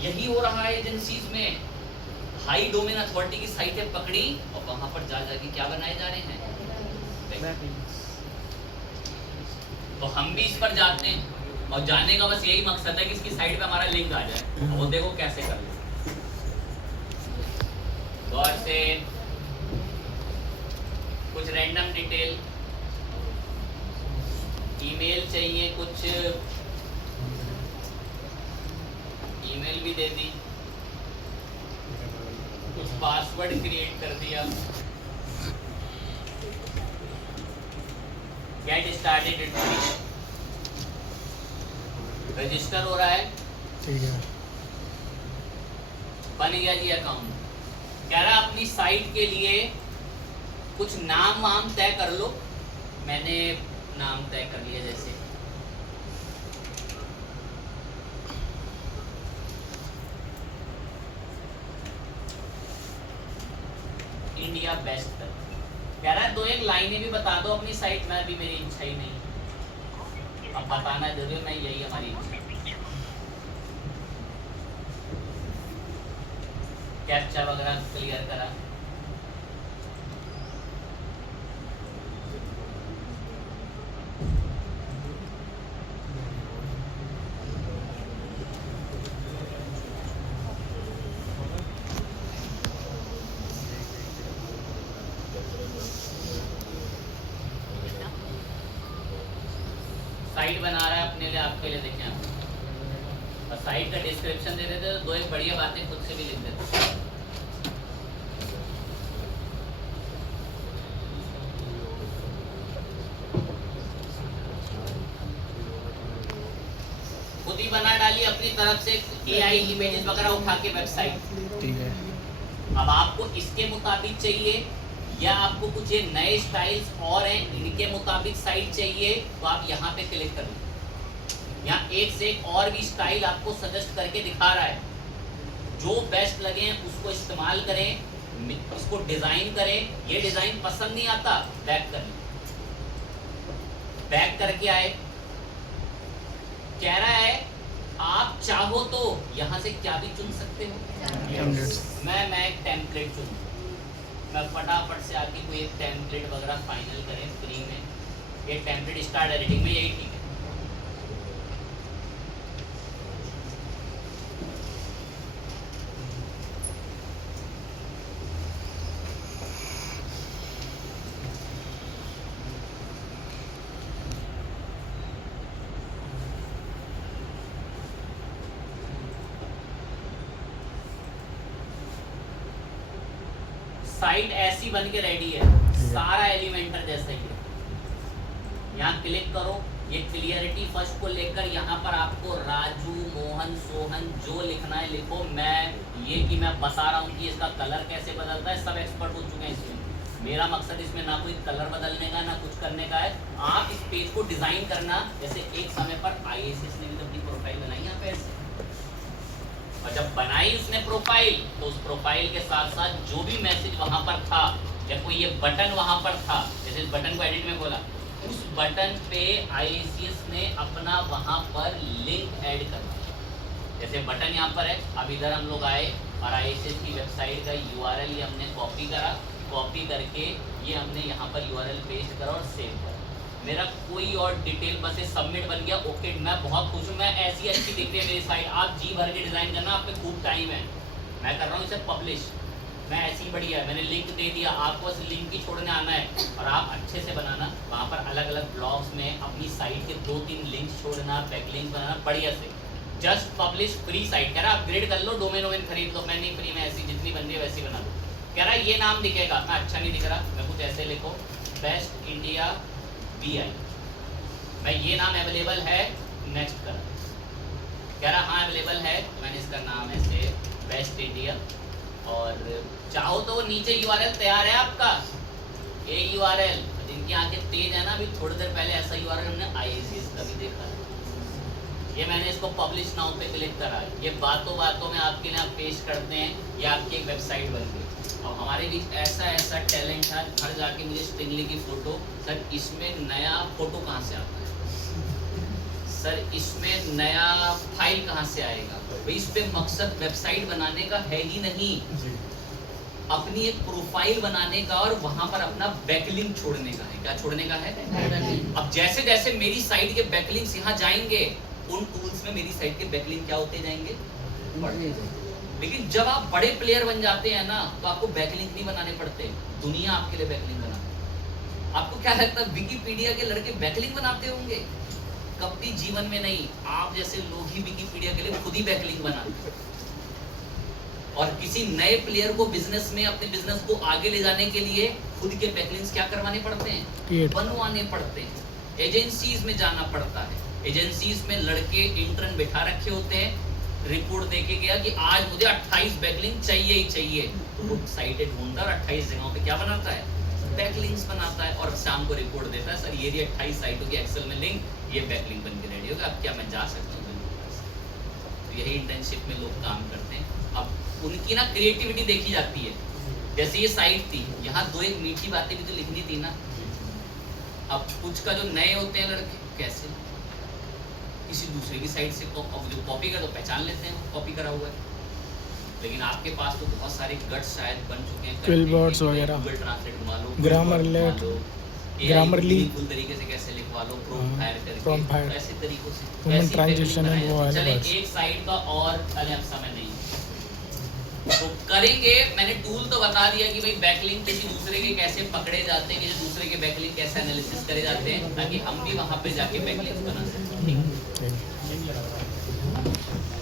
यही हो रहा है एजेंसीज में। हाई डोमेन अथॉरिटी की साइटें पकड़ी और वहां पर जा जाके क्या बनाए जा रहे हैं। तो हम भी इस पर जाते हैं और जाने का बस यही मकसद है कि इसकी साइट पे हमारा लिंक आ जाए। वो देखो कैसे कर ले। गौर से कुछ रैंडम डिटेल, ईमेल चाहिए, कुछ ईमेल भी दे दी, कुछ पासवर्ड क्रिएट कर दिया। गेट स्टार्टेड रजिस्टर हो रहा है, ठीक है, बन गया जी अकाउंट। कह रहा अपनी साइट के लिए कुछ नाम वाम तय कर लो। मैंने नाम तय कर लिया, जैसे इंडिया बेस्ट। कह रहा है दो एक लाइनें भी बता दो अपनी साइट में। अभी मेरी इच्छा ही नहीं, अब बताना जरूर, मैं यही हमारी इच्छा। कैप्चा वगैरह क्लियर करा। साइट बना रहा है अपने लिए, आपके लिए। देखें आप, और साइट का डिस्क्रिप्शन दे देते तो दो एक बढ़िया बातें खुद से भी लिख देते। खुद ही बना डाली अपनी तरफ से एआई इमेजेस वगैरह उठा के वेबसाइट। ठीक है। अब आपको इसके मुताबिक चाहिए या आपको कुछ ये नए स्टाइल्स और हैं इनके मुताबिक साइट चाहिए, तो आप यहाँ पे क्लिक कर लें। यहाँ एक से एक और भी स्टाइल आपको सजेस्ट करके दिखा रहा है। जो बेस्ट लगे उसको इस्तेमाल करें, इसको डिजाइन करें। ये डिजाइन पसंद नहीं आता, बैक कर लें। बैक करके आए, कह रहा है आप चाहो तो यहाँ से क्या भी चुन सकते हो। मैं एक टेम्पलेट चुनूँ। मैं फटाफट से आके कोई एक टेम्पलेट वगैरह फाइनल करें फ्री में। ये टेम्पलेट स्टार्ट एडिटिंग में यही ठीक है। साइट ऐसी बन के रेडी है, सारा एलिमेंटर जैसा ही है। यहाँ क्लिक करो, ये क्लियरिटी फर्स्ट को लेकर यहाँ पर आपको राजू, मोहन, सोहन जो लिखना है लिखो। मैं ये कि मैं बता रहा हूँ कि इसका कलर कैसे बदलता है, सब एक्सपर्ट हो चुके हैं इसमें। मेरा मकसद इसमें ना कोई कलर बदलने का, ना कुछ करने का है। आप इस पेज को डिजाइन करना। जैसे एक समय पर IACS ने भी अपनी प्रोफाइल बनाई यहाँ पे ऐसे, और जब बनाई उसने प्रोफाइल, तो उस प्रोफाइल के साथ साथ जो भी मैसेज वहां पर था, या कोई ये बटन वहां पर था, जैसे इस बटन को एडिट में बोला, उस बटन पे IACS ने अपना वहां पर लिंक ऐड कर दिया। जैसे बटन यहाँ पर है, अब इधर हम लोग आए और IACS की वेबसाइट का URL ये हमने कॉपी करा। कॉपी करके ये हमने यहाँ पर URL पेस्ट करा और सेव करा। मेरा कोई और डिटेल, बस ये सबमिट बन गया। ओके, मैं बहुत खुश हूँ। मैं ऐसी अच्छी दिख रही है मेरी साइट। आप जी भर के डिज़ाइन करना, आप पे खूब टाइम है। मैं कर रहा हूँ इसे पब्लिश, मैं ऐसी बढ़िया, मैंने लिंक दे दिया, आपको बस लिंक ही छोड़ने आना है और आप अच्छे से बनाना। वहाँ पर अलग अलग ब्लॉग्स में अपनी साइट के 2-3 लिंक्स छोड़ना, बैक लिंक बनाना बढ़िया से। Just publish free site. कह रहा अपग्रेड कर लो, डोमेन खरीद लो। मैं नहीं, फ्री में ऐसी जितनी बन रही है वैसी बना दो। कह रहा ये नाम दिखेगा, मैं अच्छा नहीं दिख रहा, मैं कुछ ऐसे लिखो, बेस्ट इंडिया BI। मैं ये नाम अवेलेबल है, नेक्स्ट कर। कह रहा हाँ अवेलेबल है, मैंने इसका नाम ऐसे बेस्ट इंडिया, और चाहो तो वो नीचे URL तैयार है आपका, ये URL। जिनकी आंखें तेज है ना, अभी थोड़ी देर पहले ऐसा URL हमने IACS का भी देखा है। ये मैंने इसको पब्लिश नाउ पे क्लिक करा। ये बातों बातों में आपके लिए आप पेश करते हैं, ये आपकी एक वेबसाइट बन गई। और हमारे बीच ऐसा टैलेंट है, घर जाके मुझे स्टिंगली की फ़ोटो, सर इसमें नया फ़ोटो कहाँ से आता है, सर इसमें नया फाइल कहाँ से आएगा भाई? इस पे मकसद वेबसाइट बनाने का है ही नहीं, अपनी एक प्रोफाइल बनाने का और वहां पर अपना बैकलिंक छोड़ने का है। क्या छोड़ने का है? अब जैसे जैसे मेरी साइट के बैकलिंक्स यहाँ जाएंगे, उन टूल्स में मेरी साइट के बैकलिंक क्या होते जाएंगे? बढ़ते जाएंगे। लेकिन जब आप बड़े प्लेयर बन जाते हैं ना, तो आपको बैकलिंक नहीं बनाने पड़ते, दुनिया आपके लिए बैकलिंक बनाती है। आपको क्या लगता है विकिपीडिया के लड़के बैकलिंक बनाते होंगे? कभी जीवन में नहीं। आप जैसे लोग ही विकिपीडिया के लिए खुद ही बैकलिंक बनाते हैं। और किसी नए प्लेयर को बिजनेस में अपने बिजनेस को आगे ले जाने के लिए खुद के बैकलिंक्स क्या करवाने पड़ते हैं? बनवाने पड़ते हैं। एजेंसीज में जाना पड़ता है, एजेंसीज में लड़के इंटर्न बैठा रखे होते हैं, रिपोर्ट देके गया कि आज मुझे 28 बैकलिंक चाहिए ही चाहिए, तो वो साइटें ढूंढता है और 28 जगहों पे क्या बनाता है? बैकलिंक्स बनाता है और शाम को रिपोर्ट देता है, सर ये 28 साइटों की एक्सेल में लिंक, ये बैकलिंक बन के रेडी होगा, अब क्या मैं जा सकता हूँ? तो यही इंटर्नशिप में लोग काम करते हैं। अब उनकी ना क्रिएटिविटी देखी जाती है। जैसे ये साइट थी, यहाँ 2-1 मीठी बातें भी तो लिखनी थी ना। अब कुछ का जो नए होते हैं लड़के, कैसे किसी दूसरे की साइट से जो कॉपी कर तो पहचान लेते हैं वो कॉपी करा हुआ है। लेकिन आपके पास तो बहुत सारे गट्स शायद बन चुके हैं, क्विलबर्ड्स वगैरह, गूगल ट्रांसलेट घुमा लो, ग्रामरली फुल तरीके से कैसे लिखवा लो, प्रॉम्प्ट हायर करके, ऐसे तरीकों से ह्यूमन ट्रांजिशन है वो वाला। चले एक साइड का और चले, अब समय नहीं तो करेंगे। मैंने टूल तो बता दिया कि भाई बैकलिंक किसी दूसरे के कैसे पकड़े जाते हैं, किसी दूसरे के बैकलिंक कैसे एनालिसिस करे जाते हैं, ताकि हम भी वहां पे जाके बैकलिंक बना सकें।